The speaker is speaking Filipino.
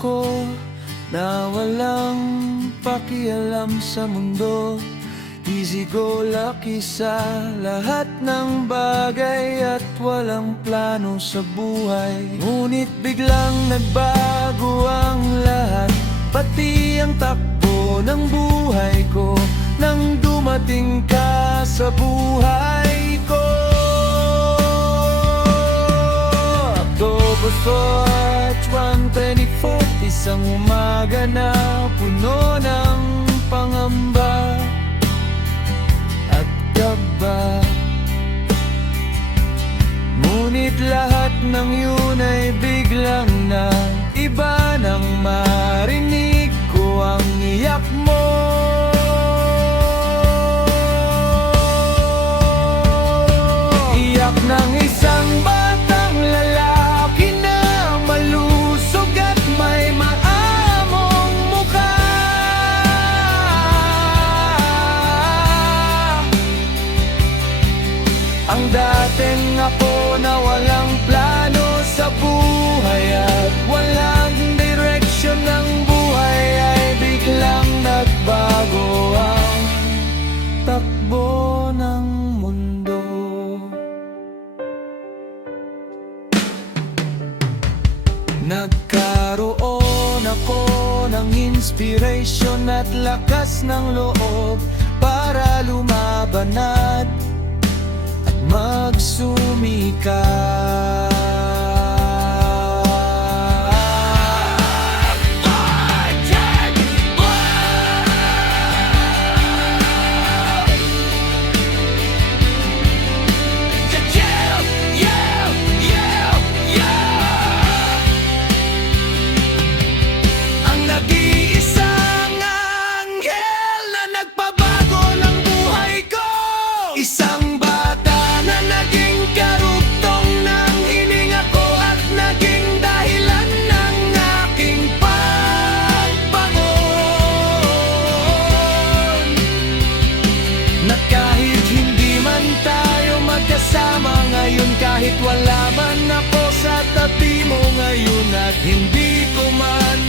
ako na walang pakialam sa mundo. Easy go lucky sa lahat ng bagay at walang plano sa buhay. Ngunit biglang nagbago ang lahat, pati ang takbo ng buhay ko, nang dumating ka sa buhay ko. October 4, 2024, isang umaga na puno ng pangamba at kaba. Ngunit lahat ng yun ay biglang na iba nang marinig ko ang iyak mo. Iyak ng isang batang lalaki na malusog at may maamong mukha. Ang dating ako na walang plano sa buhay at walang direksyon ng buhay ay biglang nagbago ang takbo ng mundo. Nagkaroon ako ng inspiration at lakas ng loob para lumaban at magsumikap. Ang nag-iisang anghel na nagpabago ng buhay ko, isang bata na naging karugtong ng hininga ko at naging dahilan ng aking pagbangon. Na kahit hindi man tayo magkasama ngayon, kahit wala man ako sa tabi mo ngayon, at hindi ko man